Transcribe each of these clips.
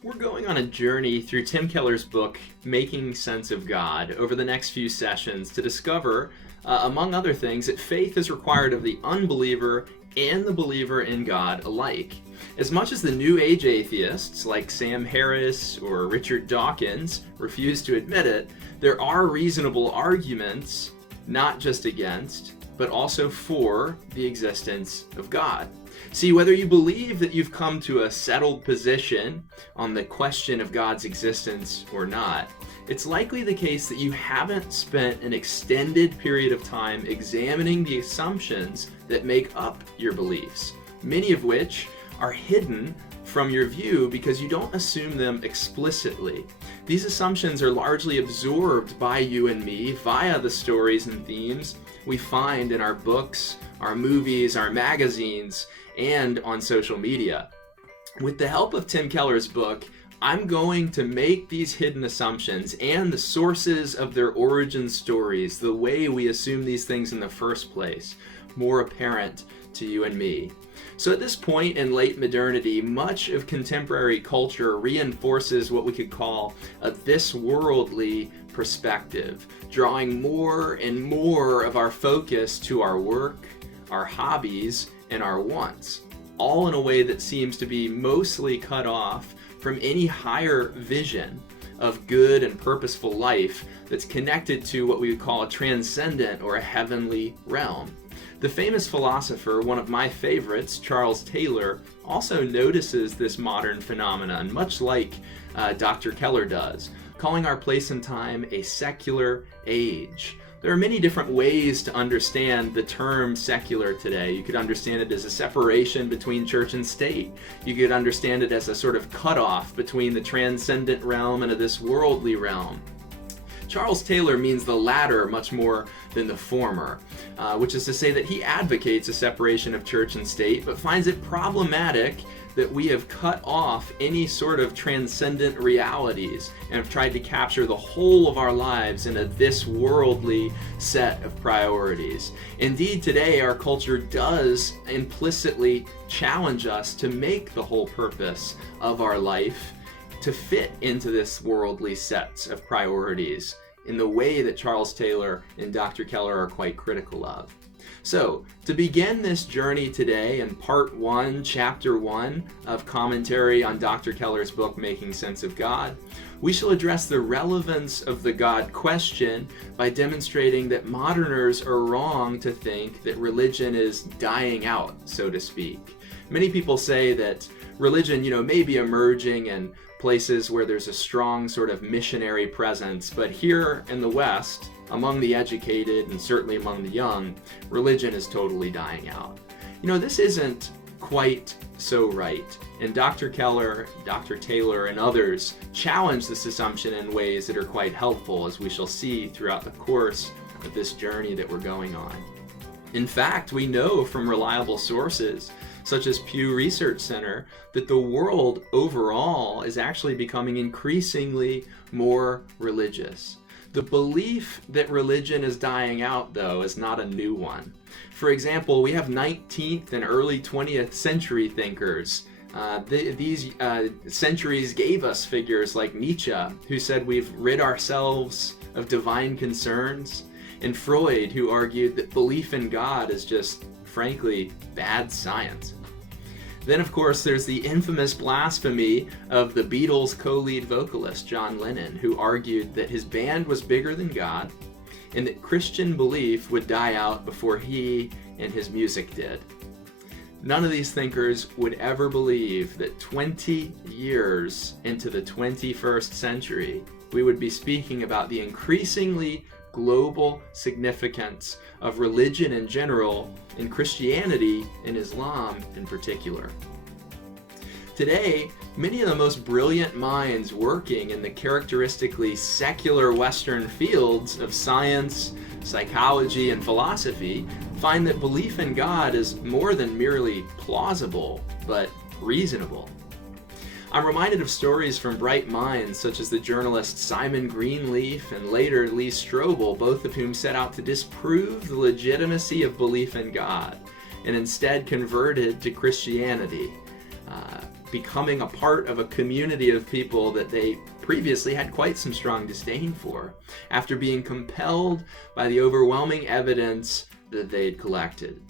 We're going on a journey through Tim Keller's book, Making Sense of God, over the next few sessions to discover, among other things, that faith is required of the unbeliever and the believer in God alike. As much as the New Age atheists, like Sam Harris or Richard Dawkins, refuse to admit it, there are reasonable arguments, not just against, but also for the existence of God. See, whether you believe that you've come to a settled position on the question of God's existence or not, it's likely the case that you haven't spent an extended period of time examining the assumptions that make up your beliefs, many of which are hidden from your view because you don't assume them explicitly. These assumptions are largely absorbed by you and me via the stories and themes we find in our books, our movies, our magazines, and on social media. With the help of Tim Keller's book, I'm going to make these hidden assumptions and the sources of their origin stories, the way we assume these things in the first place, more apparent to you and me. So at this point in late modernity, much of contemporary culture reinforces what we could call a this-worldly perspective, drawing more and more of our focus to our work, our hobbies, and our wants, all in a way that seems to be mostly cut off from any higher vision of good and purposeful life that's connected to what we would call a transcendent or a heavenly realm. The famous philosopher, one of my favorites, Charles Taylor, also notices this modern phenomenon, much like Dr. Keller does, calling our place and time a secular age. There are many different ways to understand the term secular today. You could understand it as a separation between church and state. You could understand it as a sort of cutoff between the transcendent realm and this worldly realm. Charles Taylor means the latter much more than the former, which is to say that he advocates a separation of church and state, but finds it problematic that we have cut off any sort of transcendent realities and have tried to capture the whole of our lives in a this worldly set of priorities. Indeed, today our culture does implicitly challenge us to make the whole purpose of our life to fit into this worldly sets of priorities in the way that Charles Taylor and Dr. Keller are quite critical of. So, to begin this journey today in part 1, chapter 1 of commentary on Dr. Keller's book, Making Sense of God, we shall address the relevance of the God question by demonstrating that moderners are wrong to think that religion is dying out, so to speak. Many people say that religion, may be emerging in places where there's a strong sort of missionary presence, but here in the West, among the educated and certainly among the young, religion is totally dying out. This isn't quite so right. And Dr. Keller, Dr. Taylor, and others challenge this assumption in ways that are quite helpful, as we shall see throughout the course of this journey that we're going on. In fact, we know from reliable sources, such as Pew Research Center, that the world overall is actually becoming increasingly more religious. The belief that religion is dying out, though, is not a new one. For example, we have 19th and early 20th century thinkers. These centuries gave us figures like Nietzsche, who said we've rid ourselves of divine concerns, and Freud, who argued that belief in God is just, frankly, bad science. Then, of course, there's the infamous blasphemy of the Beatles' co-lead vocalist, John Lennon, who argued that his band was bigger than God and that Christian belief would die out before he and his music did. None of these thinkers would ever believe that 20 years into the 21st century, we would be speaking about the increasingly global significance of religion in general and Christianity and Islam in particular. Today, many of the most brilliant minds working in the characteristically secular Western fields of science, psychology, and philosophy find that belief in God is more than merely plausible, but reasonable. I'm reminded of stories from bright minds such as the journalists Simon Greenleaf and later Lee Strobel, both of whom set out to disprove the legitimacy of belief in God and instead converted to Christianity. becoming a part of a community of people that they previously had quite some strong disdain for, after being compelled by the overwhelming evidence that they'd collected.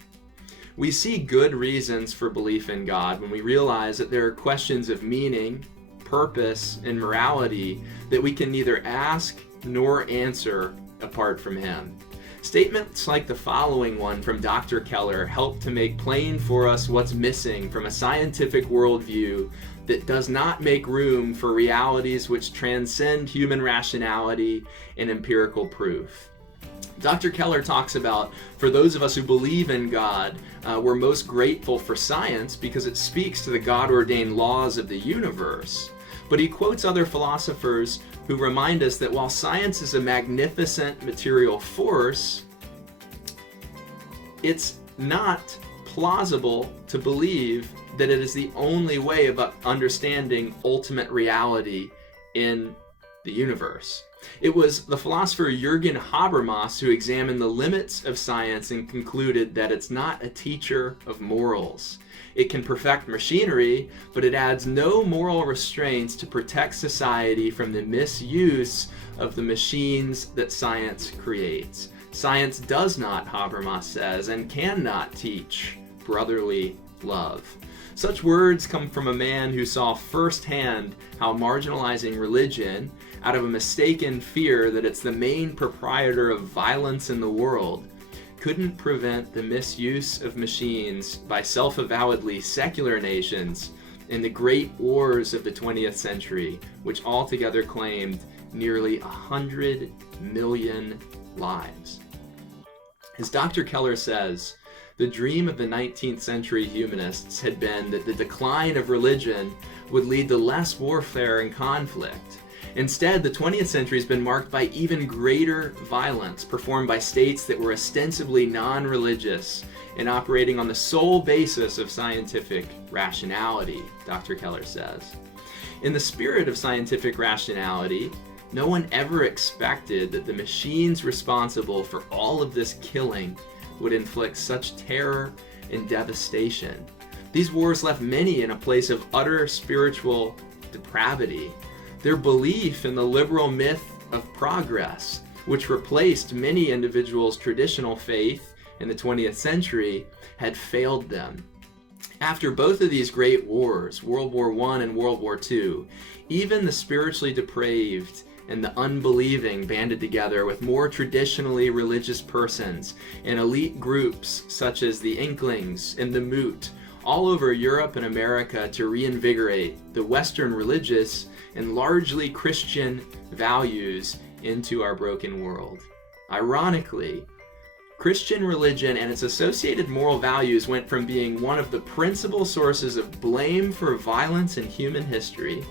We see good reasons for belief in God when we realize that there are questions of meaning, purpose, and morality that we can neither ask nor answer apart from Him. Statements like the following one from Dr. Keller help to make plain for us what's missing from a scientific worldview that does not make room for realities which transcend human rationality and empirical proof. Dr. Keller talks about, for those of us who believe in God, we're most grateful for science because it speaks to the God-ordained laws of the universe. But he quotes other philosophers who remind us that while science is a magnificent material force, it's not plausible to believe that it is the only way of understanding ultimate reality in the universe. It was the philosopher Jürgen Habermas who examined the limits of science and concluded that it's not a teacher of morals. It can perfect machinery, but it adds no moral restraints to protect society from the misuse of the machines that science creates. Science does not, Habermas says, and cannot teach brotherly love. Such words come from a man who saw firsthand how marginalizing religion, out of a mistaken fear that it's the main proprietor of violence in the world, couldn't prevent the misuse of machines by self-avowedly secular nations in the great wars of the 20th century, which altogether claimed nearly 100 million lives. As Dr. Keller says, the dream of the 19th century humanists had been that the decline of religion would lead to less warfare and conflict. Instead, the 20th century has been marked by even greater violence performed by states that were ostensibly non-religious and operating on the sole basis of scientific rationality, Dr. Keller says. In the spirit of scientific rationality, no one ever expected that the machines responsible for all of this killing would inflict such terror and devastation. These wars left many in a place of utter spiritual depravity. Their belief in the liberal myth of progress, which replaced many individuals' traditional faith in the 20th century, had failed them. After both of these great wars, World War I and World War II, even the spiritually depraved and the unbelieving banded together with more traditionally religious persons and elite groups such as the Inklings and the Moot all over Europe and America to reinvigorate the Western religious and largely Christian values into our broken world. Ironically, Christian religion and its associated moral values went from being one of the principal sources of blame for violence in human history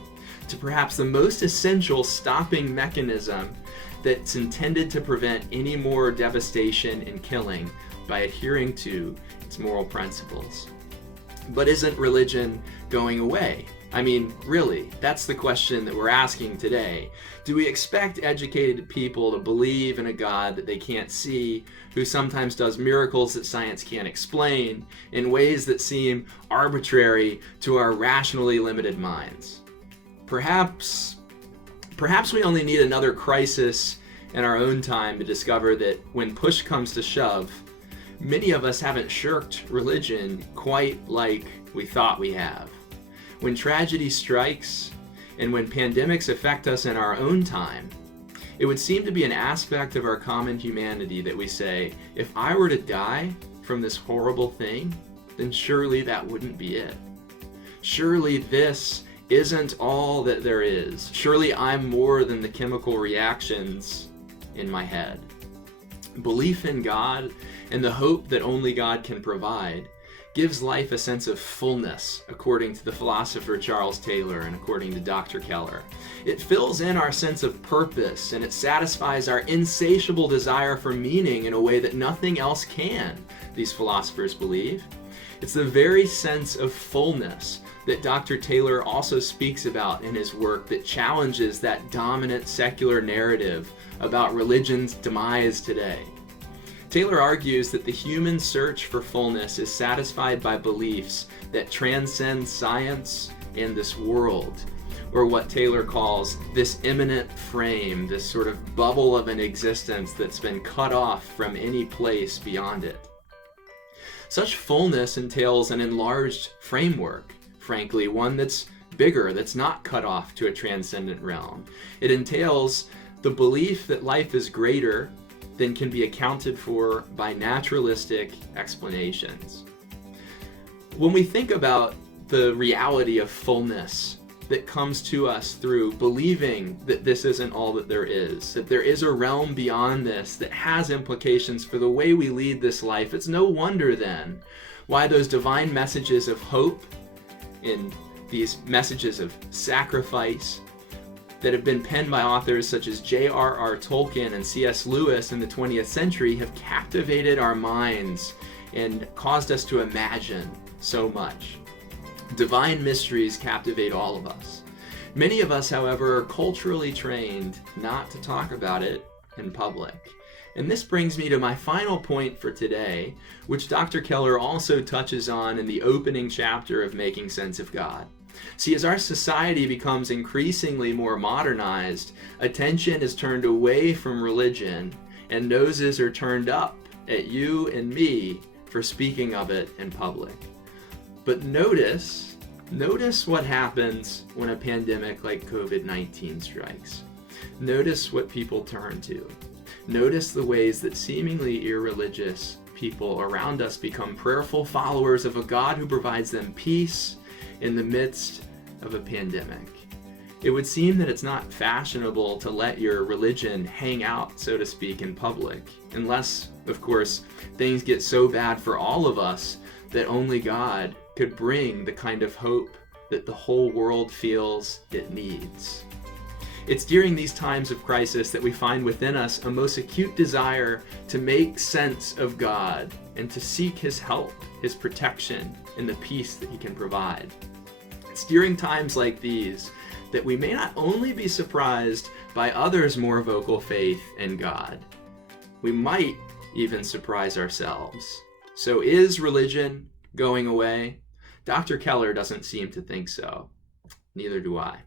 to perhaps the most essential stopping mechanism that's intended to prevent any more devastation and killing by adhering to its moral principles. But isn't religion going away? I mean, really, that's the question that we're asking today. Do we expect educated people to believe in a God that they can't see, who sometimes does miracles that science can't explain, in ways that seem arbitrary to our rationally limited minds? Perhaps we only need another crisis in our own time to discover that when push comes to shove, many of us haven't shirked religion quite like we thought we have. When tragedy strikes, and when pandemics affect us in our own time, it would seem to be an aspect of our common humanity that we say, if I were to die from this horrible thing, then surely that wouldn't be it. Surely this isn't all that there is. Surely I'm more than the chemical reactions in my head. Belief in God and the hope that only God can provide gives life a sense of fullness, according to the philosopher Charles Taylor and according to Dr. Keller. It fills in our sense of purpose, and it satisfies our insatiable desire for meaning in a way that nothing else can, these philosophers believe. It's the very sense of fullness that Dr. Taylor also speaks about in his work that challenges that dominant secular narrative about religion's demise today. Taylor argues that the human search for fullness is satisfied by beliefs that transcend science and this world, or what Taylor calls this immanent frame, this sort of bubble of an existence that's been cut off from any place beyond it. Such fullness entails an enlarged framework, frankly, one that's bigger, that's not cut off to a transcendent realm. It entails the belief that life is greater than can be accounted for by naturalistic explanations. When we think about the reality of fullness that comes to us through believing that this isn't all that there is, that there is a realm beyond this that has implications for the way we lead this life, it's no wonder then why those divine messages of hope and these messages of sacrifice that have been penned by authors such as J.R.R. Tolkien and C.S. Lewis in the 20th century have captivated our minds and caused us to imagine so much. Divine mysteries captivate all of us. Many of us, however, are culturally trained not to talk about it in public. And this brings me to my final point for today, which Dr. Keller also touches on in the opening chapter of Making Sense of God. See, as our society becomes increasingly more modernized, attention is turned away from religion, and noses are turned up at you and me for speaking of it in public. But notice what happens when a pandemic like COVID-19 strikes. Notice what people turn to. Notice the ways that seemingly irreligious people around us become prayerful followers of a God who provides them peace in the midst of a pandemic. It would seem that it's not fashionable to let your religion hang out, so to speak, in public, unless, of course, things get so bad for all of us that only God could bring the kind of hope that the whole world feels it needs. It's during these times of crisis that we find within us a most acute desire to make sense of God and to seek His help, His protection, and the peace that He can provide. It's during times like these that we may not only be surprised by others' more vocal faith in God, we might even surprise ourselves. So is religion going away? Dr. Keller doesn't seem to think so. Neither do I.